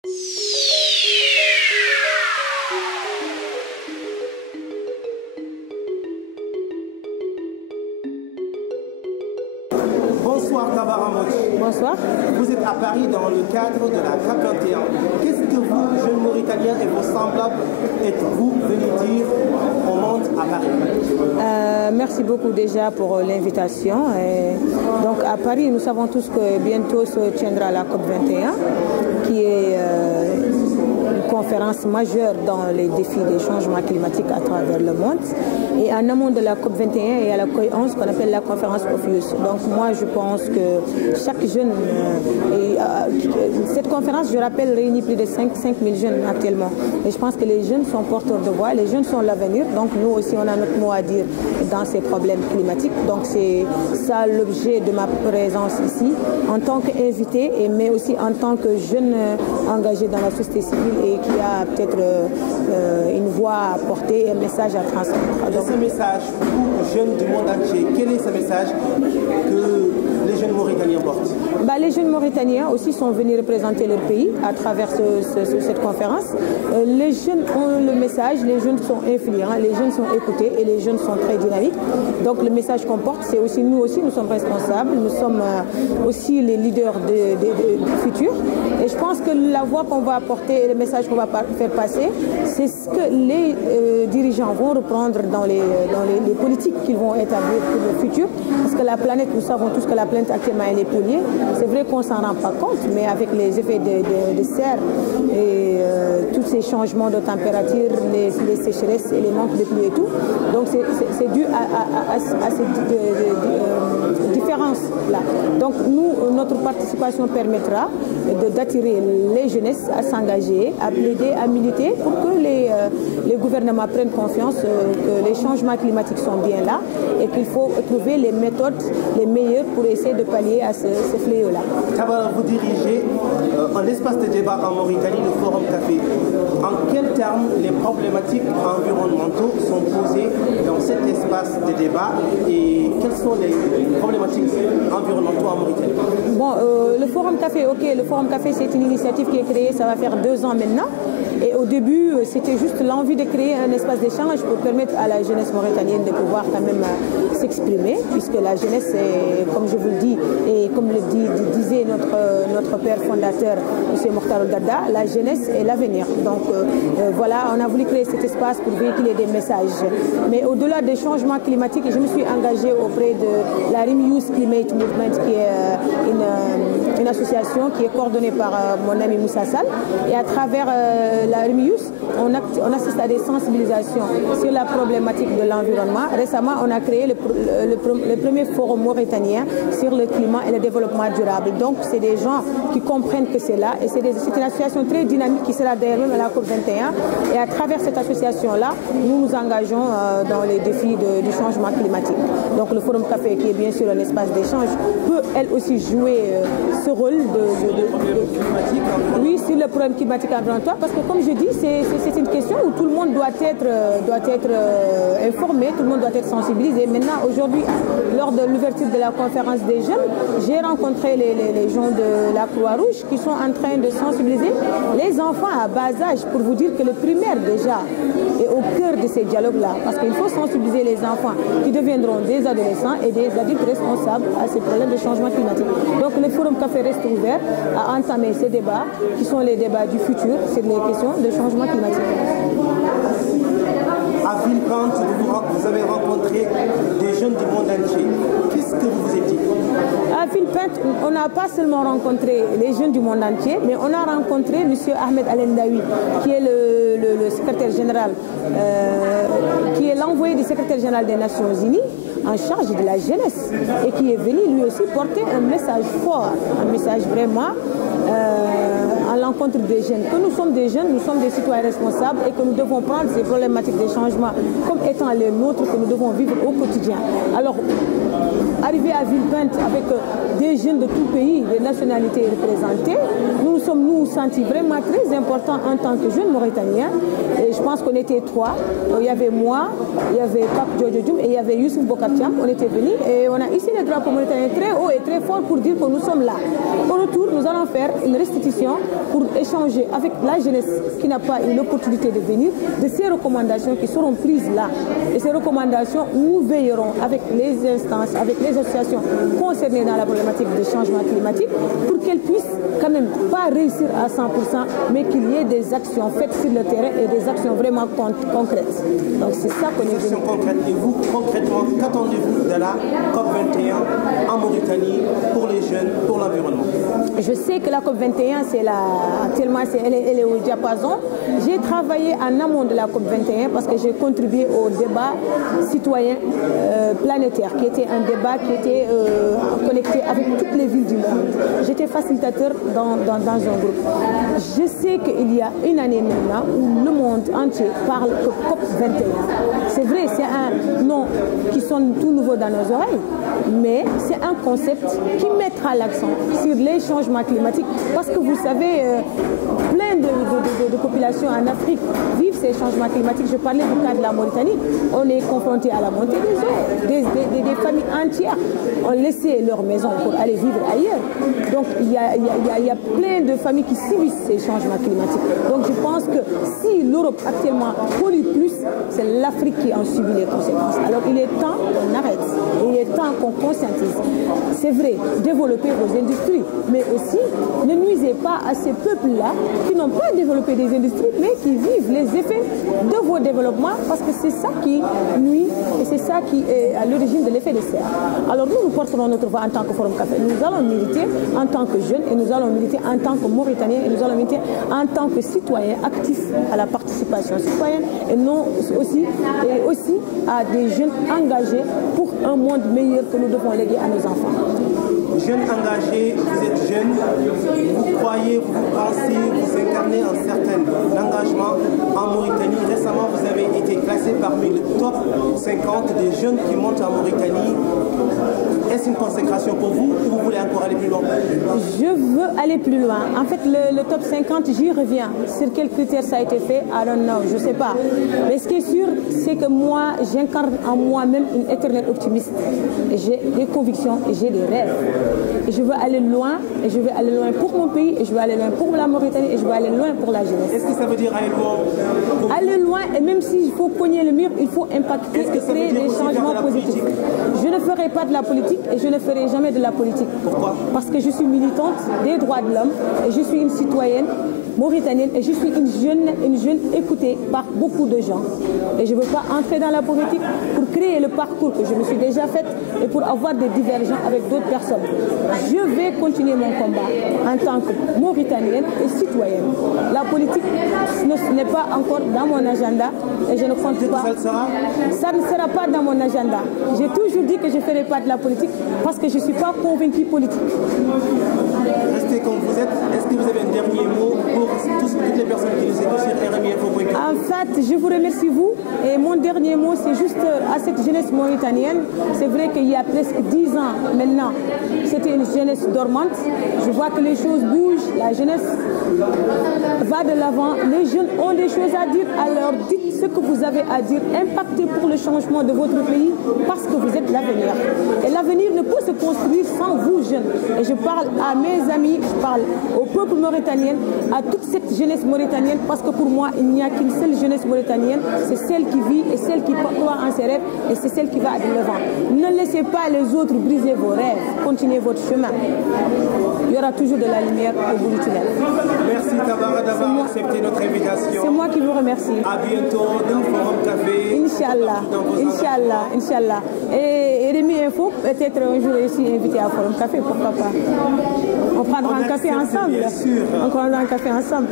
Bonsoir Tabara Mochi. Bonsoir. Vous êtes à Paris dans le cadre de la CAP 21. Qu'est-ce que vous, jeunes Mauritaniens et vos semblables, êtes-vous venus dire au monde à Paris? Merci beaucoup déjà pour l'invitation. Donc à Paris, nous savons tous que bientôt se tiendra la COP 21, qui est une conférence majeure dans les défis des changements climatiques à travers le monde. Et en amont de la COP 21, il y a la COI 11 qu'on appelle la conférence Ophius. Donc moi, je pense que chaque jeune... cette conférence, je rappelle, réunit plus de 5 000 jeunes actuellement. Et je pense que les jeunes sont porteurs de voix, les jeunes sont l'avenir. Donc nous aussi, on a notre mot à dire dans ces problèmes climatiques. Donc c'est ça l'objet de ma présence ici, en tant qu'invité, mais aussi en tant que jeune engagé dans la société civile et qui a peut-être une voix à porter et un message à transmettre. Donc, ce message, vous, jeunes du monde entier, quel est ce message que les jeunes Mauritaniens portent? Les jeunes Mauritaniens aussi sont venus représenter leur pays à travers cette conférence. Les jeunes ont le message, les jeunes sont influents, les jeunes sont écoutés et les jeunes sont très dynamiques. Donc le message qu'on porte, c'est aussi nous sommes responsables, nous sommes aussi les leaders du futur. Et je pense que la voix qu'on va apporter et le message qu'on va faire passer, c'est ce que les dirigeants vont reprendre dans les politiques qu'ils vont établir pour le futur. Parce que la planète, nous savons tous que la planète actuellement elle est polluée. C'est vrai qu'on ne s'en rend pas compte, mais avec les effets de serre et tous ces changements de température, les sécheresses et les manques de pluie et tout, donc c'est dû à ces différences-là. Donc nous, notre participation permettra d'attirer les jeunesses à s'engager, à plaider, à militer pour que les gouvernements prennent confiance que les changements climatiques sont bien là et qu'il faut trouver les méthodes les meilleures pour essayer de pallier à ce fléau-là. Tabara, vous dirigez un espace de débat en Mauritanie, le Forum Café. En quels termes les problématiques environnementaux sont posées dans cet espace de débat et quelles sont les problématiques environnementaux en Mauritanie? Bon, le Forum Café, le Forum Café, c'est une initiative qui est créée, ça va faire 2 ans maintenant. Et au début, c'était juste l'envie de créer un espace d'échange pour permettre à la jeunesse mauritanienne de pouvoir quand même s'exprimer, puisque la jeunesse, comme je vous le dis, et comme le disait notre père fondateur, M. Mokhtar Dada, la jeunesse est l'avenir. Donc voilà, on a voulu créer cet espace pour véhiculer des messages. Mais au-delà des changements climatiques, je me suis engagée auprès de la Rim Youth Climate Movement, qui est une association qui est coordonnée par mon ami Moussa Sall. Et à travers la Rim Youth, on assiste à des sensibilisations sur la problématique de l'environnement. Récemment, on a créé le premier forum mauritanien sur le climat et le développement durable. Donc, c'est des gens qui comprennent que c'est là et c'est une association très dynamique qui sera derrière même à la COP 21. Et à travers cette association-là, nous nous engageons dans les défis du changement climatique. Donc, le Forum Café, qui est bien sûr un espace d'échange, peut elle aussi jouer ce rôle oui, sur le problème climatique environnemental, parce que comme je dis, c'est une question où tout le monde doit être informé, tout le monde doit être sensibilisé. Maintenant, aujourd'hui, lors de l'ouverture de la conférence des jeunes, j'ai rencontré les gens de la Croix-Rouge qui sont en train de sensibiliser les enfants à bas âge pour vous dire que le primaire déjà est au cœur de ces dialogues-là, parce qu'il faut sensibiliser les enfants qui deviendront des adolescents et des adultes responsables à ces problèmes de changement climatique. Donc le Forum Café reste ouvert à entamer ces débats qui sont les débats du futur sur les questions de changement climatique. À Villepinte, vous avez rencontré des jeunes du monde entier. Qu'est-ce que vous vous êtes dit? À Villepinte, on n'a pas seulement rencontré les jeunes du monde entier, mais on a rencontré M. Ahmed Al-Endawi, qui est le secrétaire général, qui est l'envoyé du secrétaire général des Nations Unies en charge de la jeunesse et qui est venu lui aussi porter un message fort, un message vraiment à l'encontre des jeunes. Que nous sommes des jeunes, nous sommes des citoyens responsables et que nous devons prendre ces problématiques des changements comme étant les nôtres que nous devons vivre au quotidien. Alors, arriver à Villepinte avec des jeunes de tout pays, des nationalités représentées, nous sommes sentis vraiment très importants en tant que jeunes Mauritaniens. Et je pense qu'on était 3. Il y avait moi, il y avait Pape Jojo Djoum et il y avait Youssouf Bokartiam. On était venus et on a ici le drapeau mauritanien très haut et très fort pour dire que nous sommes là. Au retour, nous allons faire une restitution pour échanger avec la jeunesse qui n'a pas eu l'opportunité de venir, de ces recommandations qui seront prises là. Et ces recommandations, nous veillerons avec les instances, avec les associations concernées dans la problématique du changement climatique pour qu'elles puissent quand même pas réussir à 100%, mais qu'il y ait des actions faites sur le terrain et des actions vraiment concrètes. Donc c'est ça qu'on est venu. Actions concrètes. Et vous, concrètement, qu'attendez-vous de la COP21 en Mauritanie pour les jeunes, pour l'environnement? Je sais que la COP21, actuellement, elle est au diapason. J'ai travaillé en amont de la COP21 parce que j'ai contribué au débat citoyen planétaire, qui était un débat qui était connecté avec toutes les villes du monde. J'étais facilitateur dans un groupe. Je sais qu'il y a une année maintenant où le monde entier parle de COP21. C'est vrai, c'est un nom qui sonne tout nouveau dans nos oreilles, mais c'est un concept qui mettra l'accent sur les changements climatiques parce que vous savez, plein de populations en Afrique vivent ces changements climatiques. Je parlais du cas de la Mauritanie. On est confronté à la montée des eaux. Des familles entières ont laissé leur maison pour aller vivre ailleurs. Donc il y a plein de familles qui subissent ces changements climatiques. Donc je pense que si l'Europe actuellement pollue plus, c'est l'Afrique qui en subit les conséquences. Alors il est temps qu'on arrête. Il est temps qu'on conscientise. C'est vrai, développer vos industries, mais aussi ne nuisez pas à ces peuples-là qui n'ont pas développé des industries, mais qui vivent les effets de vos développements, parce que c'est ça qui nuit et c'est ça qui est à l'origine de l'effet de serre. Alors nous porterons notre voix en tant que Forum Café. Nous allons militer en tant que jeunes et nous allons militer en tant que Mauritaniens et nous allons militer en tant que citoyens actifs à la participation citoyenne et non aussi à des jeunes engagés pour un monde meilleur que nous devons léguer à nos enfants. Jeunes engagés, vous êtes jeunes, vous croyez, vous pensez, vous incarnez un certain engagement en Mauritanie. Récemment, vous avez été classé parmi le top 50 des jeunes qui montent en Mauritanie. Est-ce une consécration pour vous ou vous voulez encore aller plus loin? Je veux aller plus loin. En fait, le top 50, j'y reviens. Sur quels critères ça a été fait, I don't know, je ne sais pas. Mais ce qui est sûr, c'est que moi, j'incarne en moi-même une éternelle optimiste. J'ai des convictions et j'ai des rêves. Et je veux aller loin, et je veux aller loin pour mon pays, et je veux aller loin pour la Mauritanie, et je veux aller loin pour la jeunesse. Est-ce que ça veut dire aller loin? Aller loin, et même s'il faut cogner le mur, il faut impacter et créer des changements positifs. Je ne ferai pas de la politique et je ne ferai jamais de la politique. Pourquoi? Parce que je suis militante des droits de l'homme et je suis une citoyenne mauritanienne et je suis une jeune écoutée par beaucoup de gens. Et je ne veux pas entrer dans la politique pour créer le parcours que je me suis déjà fait et pour avoir des divergences avec d'autres personnes. Je vais continuer mon combat en tant que Mauritanienne et citoyenne. La politique n'est pas encore dans mon agenda et je ne compte pas. Ça ne sera pas dans mon agenda. J'ai toujours dit que je ne ferai pas de la politique parce que je ne suis pas convaincue politique. Restez comme vous êtes. Est-ce que vous avez un dernier mot pour toutes les personnes qui nous écoutent sur RMI-Info.com? En fait, je vous remercie vous. Et mon dernier mot, c'est juste à cette jeunesse mauritanienne. C'est vrai qu'il y a presque 10 ans maintenant, c'était une jeunesse dormante. Je vois que les choses bougent, la jeunesse va de l'avant. Les jeunes ont des choses à dire, alors dites ce que vous avez à dire. Impactez pour le changement de votre pays parce que vous êtes l'avenir. Et l'avenir ne peut se construire sans vous, jeunes. Et je parle à mes amis, je parle au peuple mauritanien, à toute cette jeunesse mauritanienne, parce que pour moi, il n'y a qu'une seule jeunesse mauritanienne, c'est celle qui vit et celle qui croit en ses rêves et c'est celle qui va de l'avant. Ne laissez pas les autres briser vos rêves, continuez votre chemin. Il y aura toujours de la lumière au bout du tunnel. Merci Tabara d'avoir accepté notre invitation. C'est moi qui vous remercie. À bientôt dans Forum Café. Inch'Allah, Inch'Allah, Inch'Allah. Et RMI Info, peut-être un jour aussi invité à Forum Café, pourquoi pas. On prendra un café ensemble. Bien sûr. On prendra un café ensemble.